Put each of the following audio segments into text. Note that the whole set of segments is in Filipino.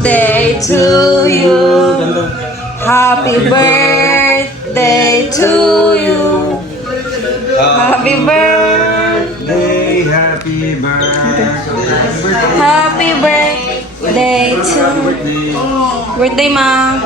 birthday to you. Happy birthday to you. Happy birthday. Happy birthday. Happy birthday to birthday, ma.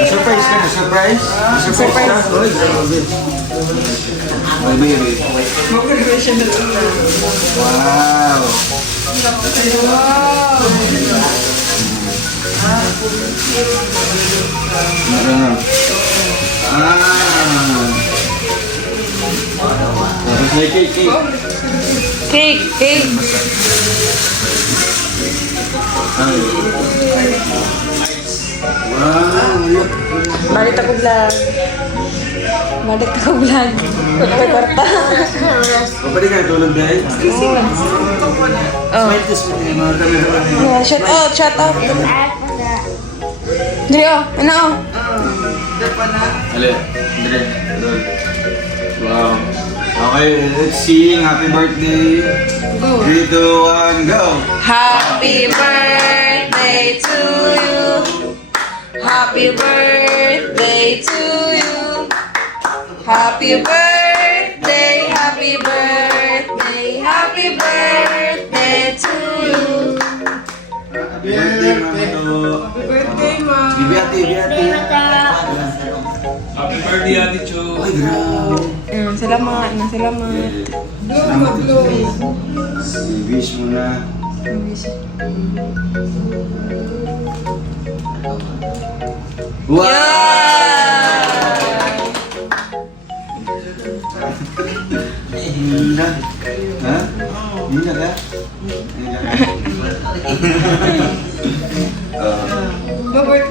Surprise ka na, surprise? Surprise ka? Uy, grabe. May baby. Wow. Tapos may cake. Cake. Wow. Balik ako vlog. Kwarta. Kapag ka tulog dahil? Oh. Mga kamera. Yeah, shout out. Dili, ano, Alin? Dire. Wow. Okay, let's sing. Happy birthday. 3, 2, 1, go! Happy birthday to you. Happy birthday to you. Happy birthday, happy birthday, happy birthday to you. Happy birthday, Mama. Happy birthday, Ma. Bibiyati. Happy birthday, Ate Chu. Ay, grabe. Salamat. Salamat. I-wish mo na. Wow! Hila. Ha? Hila ka?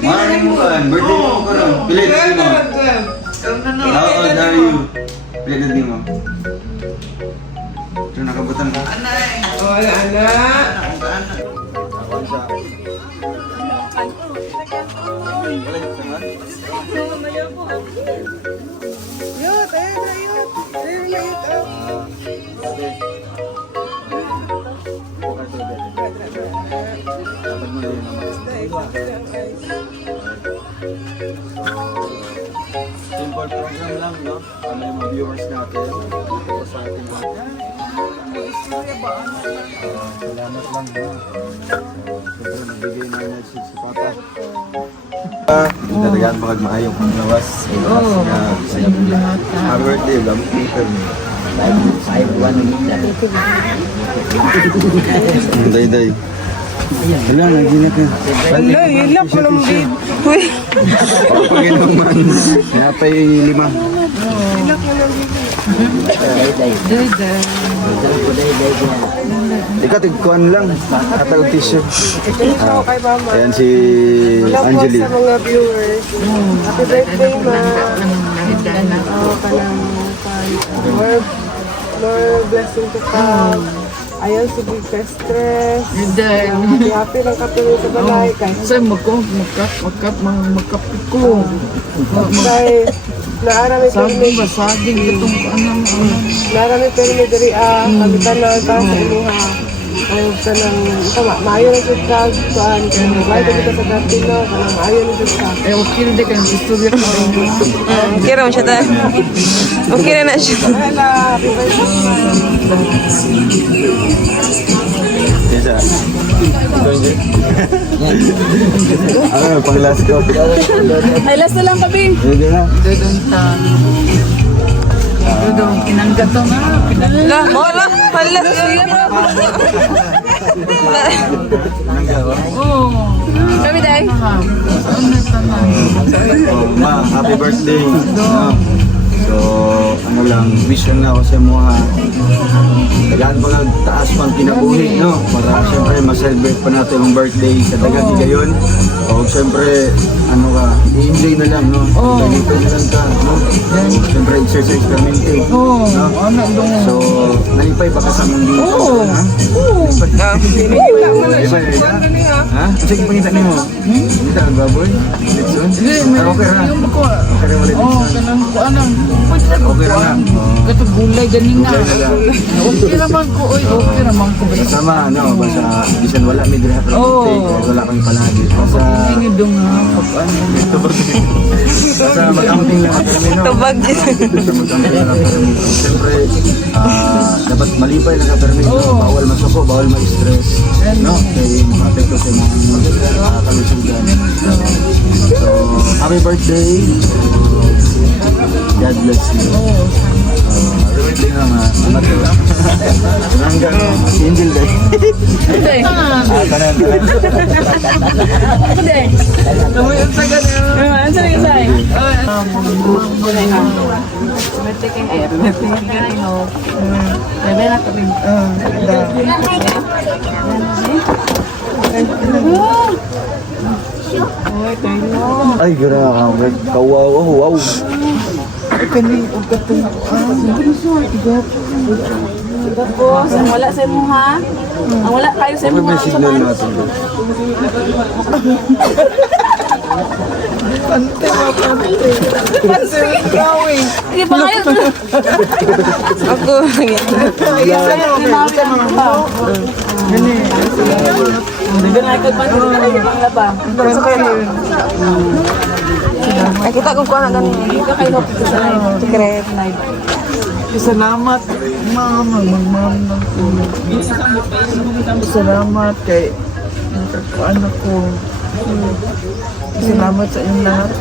Maraming mo ka. Birthday mo ka rin. Pilit mo. How old are you? Pilit mo. Ito nakabutan ka. Simple program lang, no? Ano yung mga viewers natin dito sa ating salamat lang, no? Siyempre, nagbigay na message si Papa. Talagaan magmaayong panglawas. Oo. Happy birthday, lamang paper mo. 5-1 Day. Wala, naginap ka. Wala, hilak ko lang, babe. Uy. Pag-inuman. Napay 5. Ikaw, tigkuhan lang. Katawag t-shirt. Ayan si Angeli. Sa mga viewers. Happy birthday, ma. More blessing to come. Ayaw si Big Stress. Happy lang katuloy sa balay. Saya magkapit ko. Kaya naarami Sabi permi. ba saging itong Naarami permi dari kami tanan ka sa iluha. O kanang maayo na siya ka. Kuan, maayo na kita sa Gatino. Kanang maayo na siya ka. eh okay na kang istorya ko. Okay naman siya tayo. Okay na siya. Wala, happy birthday. Isa. Ano, pang last ko. Ay, last na lang kami. Hindi na. Dudong kinanggato nga. Lah, wala. Hala, siya na. Oo. Kami dahil. Oh, ma, happy birthday. No? So, ano lang, wish lang na ako sa mo ha. Tagaan pa taas pang kinabuhi, no? Para siyempre ma-celebrate pa natin yung birthday sa dagang higayon. O siyempre, ano ka, i-enjoy na lang, no? Ganito na lang ka, no? Siyempre, exercise ka maintain. Oo. No? Ano dong. So, nalipay pa ka sa mong dito. Oo. Ha? Nalipay, ha? Sige, pangita niyo mo. Kita ang baboy? Let's go. Okay ra. Okay ra ulit. Oo, kanang kuanang. Okay ra na. Kato gulay ganing nga. Okay ra. Okay naman ko, oy, okay naman ko. Sama, ano, basta, bisan wala may dira ka Oo. wala kang palagi. Basta, Hindi dong ha, pag ano. basta mag-outing lang kami, no? Tubag. Basta mag-outing lang kami. Siyempre, dapat malipay lang kami, no? Bawal masuko, bawal ma-stress, no? Kaya makapekto sa mga kalusugan. So, happy birthday. God bless you. Happy birthday nga, anak ko. Hanggang single day. Hindi. Kanan. Tumayon sa ganyan. Ano sa rin sa'yo? Bebe na kami. Ay, grabe. Kawaw. Wow. Kaning ugatong Tapos, ang wala sa mo ha? Ang wala kayo sa Ano mo may ha? signal natin? Hindi ba kayo? Ako. Ay, kita kung kuha na ganun. Ikaw kayo hapit sa secret. Salamat, mama, magmamang ko. Salamat kay ano ko. Salamat sa inyong lahat.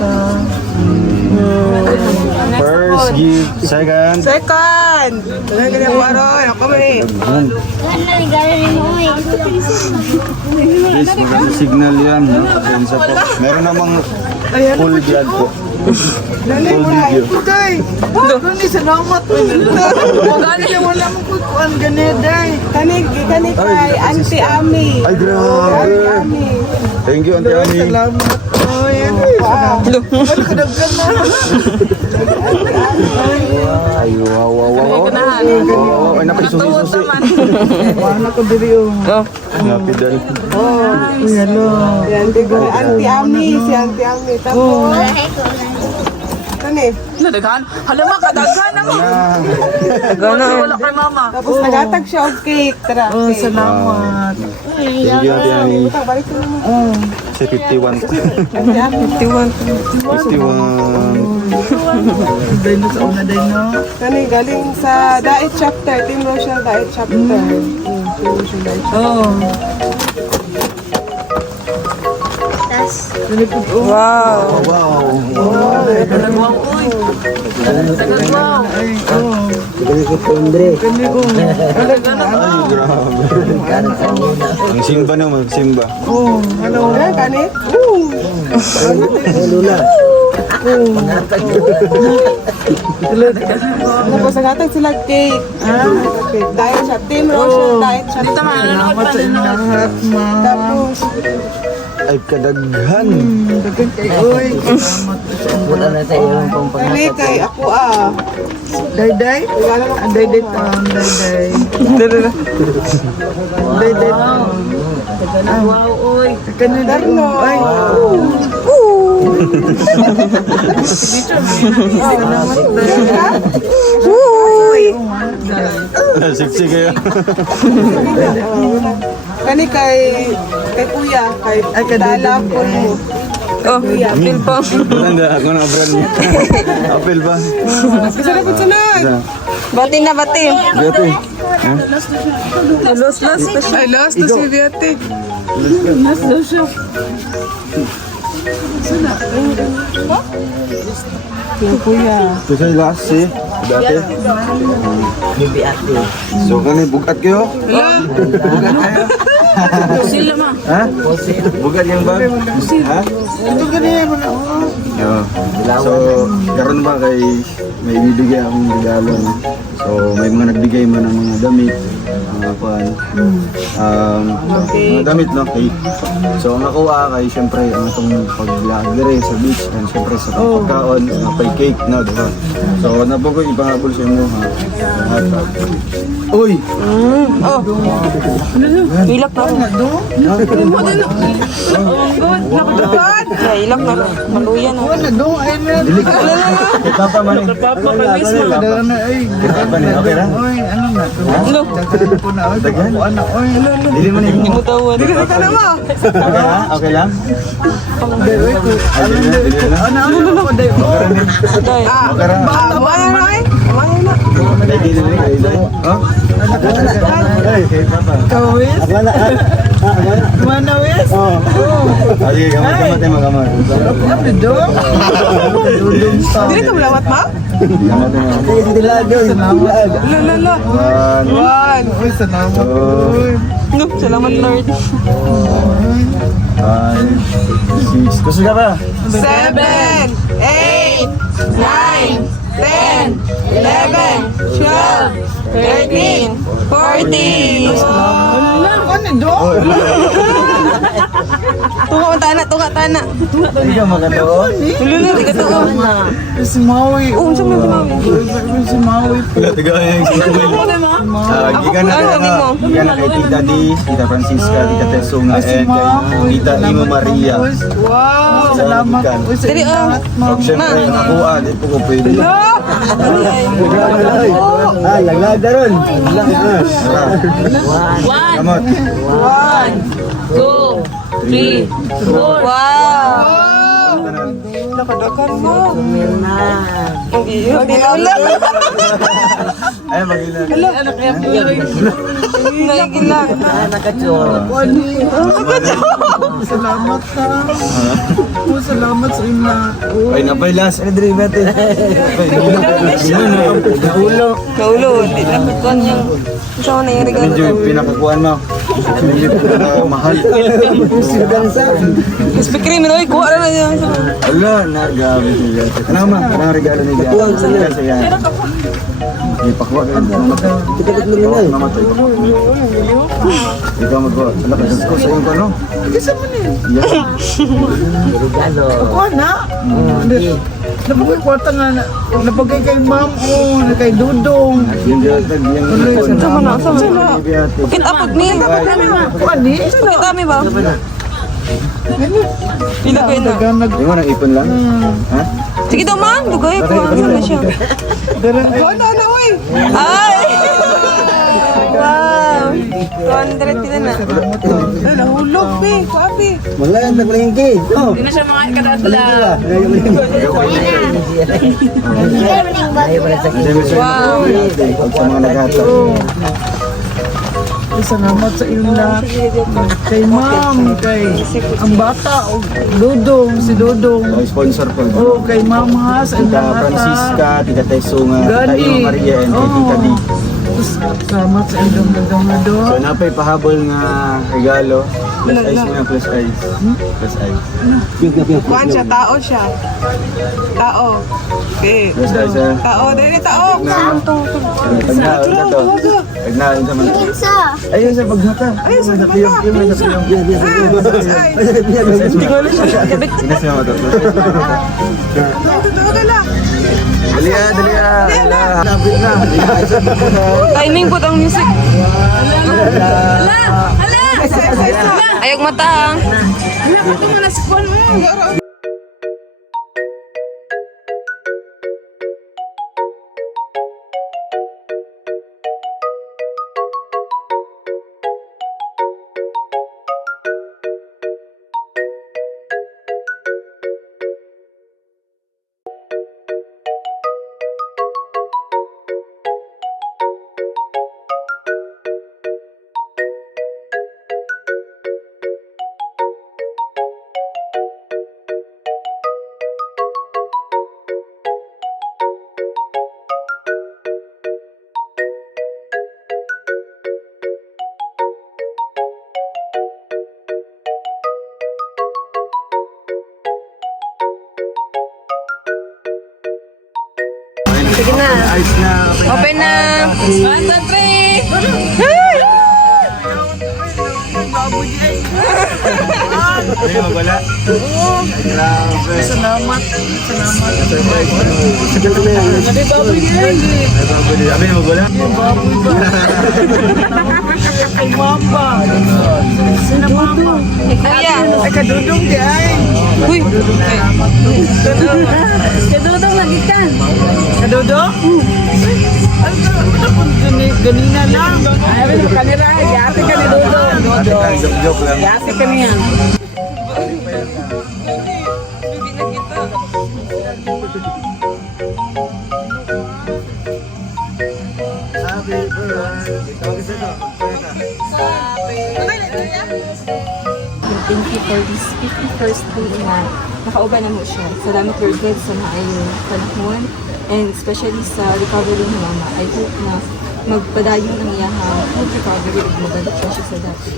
First gift, second. Second! Wala ka na baroy. Ako may. Please, maganda signal yan. No? Pasensya po. Meron namang full vlog po. Full video. Day, gani salamat. Gani na wala mo kukuan gani day. Kani kay Auntie Ami. Ay, grabe. Thank you, Auntie Ami. Salamat. Oh, yan. Salamat. Ano kadagkan na? Ay, wow. Ay, napasusi-susi. Wala ko diri oh. Happy dal. Uy, hello. Yan, digo. Auntie Ami. Si Auntie Ami. Tapos, kani. Nadaghan? Halama, kadaghan na mo. Wala kay mama. Tapos nagatag siya og cake. Tara. Oh, salamat. Thank you, Auntie Ami. Butang, balik ko naman. Sa 51. Auntie Ami. 51. Day no sa una day no. Kani, galing sa Diet Chapter. Team Rochelle Diet Chapter. Team Rochelle Diet Chapter. Oh. Wow. Wow. Wow, uy. Wow. Ay, oh. Kani oh. Ay, grabe. Ang simba naman, simba. Oh, hello. Yan, kani. Tapos nagatag sila cake. Okay. Diet Chapter. Team Rochelle Diet Chapter. Salamat sa inyong lahat, ma. Tapos, Ay, kadaghan. Dagan kay uy. Salamat sa inyong kani kay ako Day-day? Day-day tam, day-day. Day-day tam. Wow, uy. Kani Darno. Ay, Uy! Sexy kayo. Kani kay kuya, kay Dala ko mo. Oh, apil pa. Matanda ako na brand niya. Apel ba? Isa na po sunod. Bati na, bati. Gati. Los na siya. Ay, last na si Viatic. Ito sa last si Dati. So kani bugat kayo? Bugat kayo? Sila ma. Ha? Bugat yung ba? Ha? ito ganyan mo na. Yo. So, karon ba kay may ibibigay akong regalo. No? So, may mga nagbigay man ng mga damit. mga kuhan. Mga damit, no? Cake. So, ang nakuha kay, syempre, ang itong paglagire sa beach, and syempre sa pagkaon, napay cake na, diba? So, nabago ipahabol sa mo, ha? Uy! Oh. Hilak na. Yeah, hilak na. Maluyan na. Ano do? Ay na. Dili ka. Kita pa man. Kada na ay. Kita pa ni, okay ra? Oy, ano na to? Ano? Cellphone na. Oy, ano? Oy, Dili man ni. Mutawan. Okay ha? Okay lang? Oy, ko. Ay, dili na. Ano ko day? Day. Okay ra? Amaya na eh. Amaya na. Ay, dili na. Oh? Ay, kita pa. Kawis? Manawis? Sige, kamay magamay. Ano do? Dudong sa. Dili ka malawat, ma? Salamat. Lala. One, Uy, salamat. two, Uy. Salamat, Lord. 5, 6. Gusto ka ba? 7, 8, 9, 10, 11, 12, 13, 14. Ano do? Tunga tana. Hindi ka maganda. Lulu, di ka to. Si Maui. Oo, saan mo Maui? Si Maui. Tiga yung giga na Ano giga na kay Tita D, Tita Francisca, Tita Tesunga, and kay Tita Imo Maria. Wow. Salamat. Uy, sa Dali, lahat, Pag ma'am. syempre, nakuha, di po ko pwede. Ay, laglag na ron. Kamot. 2, 3, 4. Wow! Nakadakan mo. Ang iyo. Dinaulan. Ay, mag-ilan. Naigilan. Salamat ka. Oh, salamat sa inyo. Ay, napay last. Ay, dali natin. Kaulo. Di na kukuhan yung... Saan na yung regalo? Medyo yung pinakakuan mo. Medyo mahal. Speaker mo na. Kuha na niya. Ala, nagabi siya. Ano ma? Anong regalo ni Gaya? Kasi yan. May pakuha ka. Oo, namatay. Ikaw magkuha. Ala, ko sa iyong kano? Kasi mo ni. Yan. Ako na. Napagay kwarta nga na. Napagay kay ma'am o. Kay Dudong. Yung gatag, yung Sama na. Bakit apag ni? Ako ani. Bakit kami ba? Pila ko yun na. Nag Yung mga ipon lang? Ha? Sige daw, ma'am. Dugay ko. Ano na siya? na, uy. Ay! Wow! 200 din na. Ay, nahulog, be. Kuabi. Wala yan, nagmalingki. Oh. Hindi na siya mga kadadla. Wow! Pag sa mga naghatag. Salamat sa inyong lahat. Kay ma'am, kay ang bata, o Dudong, si Dudong. May sponsor po. Oh, kay ma'am ha, sa inyong Tita lahat. Francisca, Tita Tesunga, Tita Gani. Imo Maria, and kay Tita D. Salamat sa inyong nado. So napay pahabol nga regalo. Plus ice mo na, plus ice. Plus ice. Kuan siya, tao siya. Tao. Okay. Plus ice ha. Tao, dali tao. Pagnaon na to. Pagnaon sa mga. Ayun sa pagmata. Ayun sa piyong. Ayun sa piyong. Inas mo to. Totoo ka lang. Dali ah. Lapit na. Timing po ang music. Ayog mata. Sige na. Ice na. Open na. 1, 2, 3. Ay! Hindi mo wala? Grabe. Salamat. Salamat. Sabi baboy yan. Sabi mo wala? Baboy ba? Kay mama. Sina mama. Kuya. Ay, kadudong di ay. Uy. Kadudong lagi ka. Kadudong? Ay, ganina lang. Ayaw mo kanira. Yate ka ni Dudong. Joke lang. Yate ka niyan. Bibi na kita. Happy birthday. Thank you for this 51st day na nakauban na mo siya. Salamat Lord God sa maayong panahon and especially sa recovery ni Mama. I hope na magpadayon ang iyahang full recovery ug mabalik pa siya sa dati.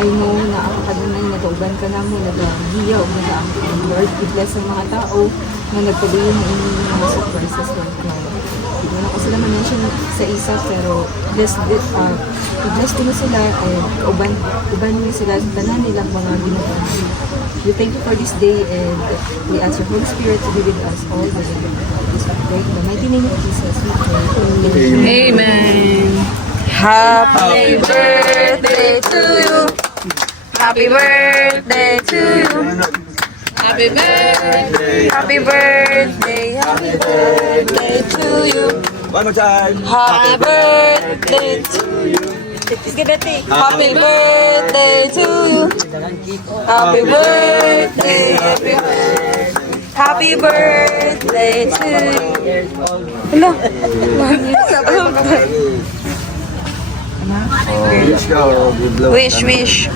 I know na ako kanunay nagauban ka na mo, nagagiya o nagaangkin. Lord, i-bless ang mga tao na nagpadayon ng inyong mga surprises Lord God. Hindi na ko sila ma-mention sa isa pero i-bless ko na sila and uban nila sila sa tanan nilang mga ginagawa. We thank you for this day and we ask your Holy Spirit to be with us all the way. This we pray in the mighty name of Jesus. We pray. Amen. Happy birthday to you. Happy birthday to you. Happy birthday. Happy birthday. Happy birthday to you. One more time. Happy birthday to you. Happy birthday to you. Happy birthday. Happy birthday. Happy birthday to you. Hello. Wish ka o good luck. Wish.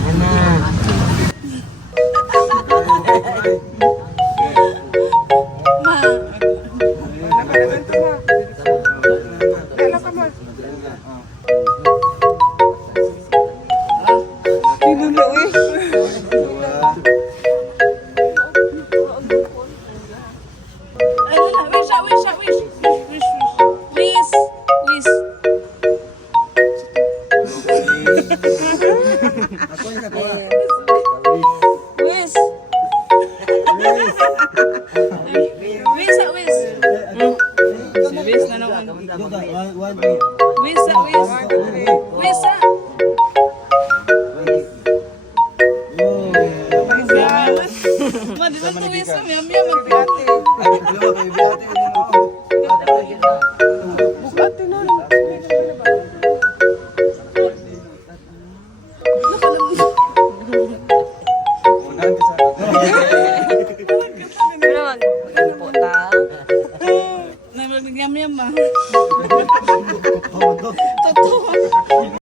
Totoo.